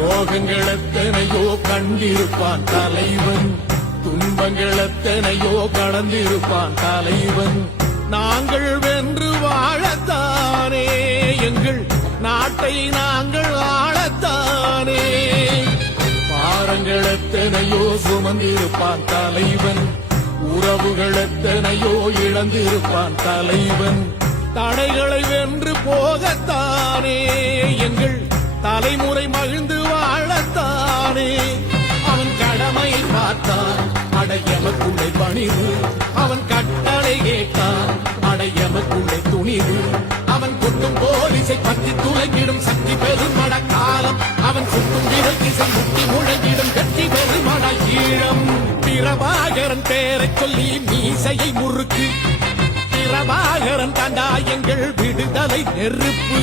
துரோகங்கள் எத்தனையோ கண்டிருப்பான் தலைவன், துன்பங்கள் எத்தனையோ கடந்திருப்பான் தலைவன். நாங்கள் வென்று வாழத்தானே, எங்கள் நாட்டை நாங்கள் ஆளத்தானே. பாரங்கள் எத்தனையோ சுமந்திருப்பான் தலைவன், உறவுகள் எத்தனையோ இழந்திருப்பான் தலைவன். தடைகளை வென்று போகத்தானே, எங்கள் தலைமுறை மகிழ்ந்து வாழத்தானே. அவன் கடமை பார்த்தான் அடையமக்குள்ளே பணிவு, அவன் கட்டளை கேட்டான் அடையமக்குள்ளே துணிவு. அவன் கொட்டும் போலீசை பற்றி துளைக்கிடும் சக்தி பெருமட காலம், அவன் சுட்டும் விரல் திசை முட்டி முழங்கிடும் கட்சி பெருமட ஈழம். பிரபாகரன் பேரை சொல்லி மீசையை முறுக்கு, பிரபாகரன் தாண்டா எங்கள் விடுதலை நெருப்பு.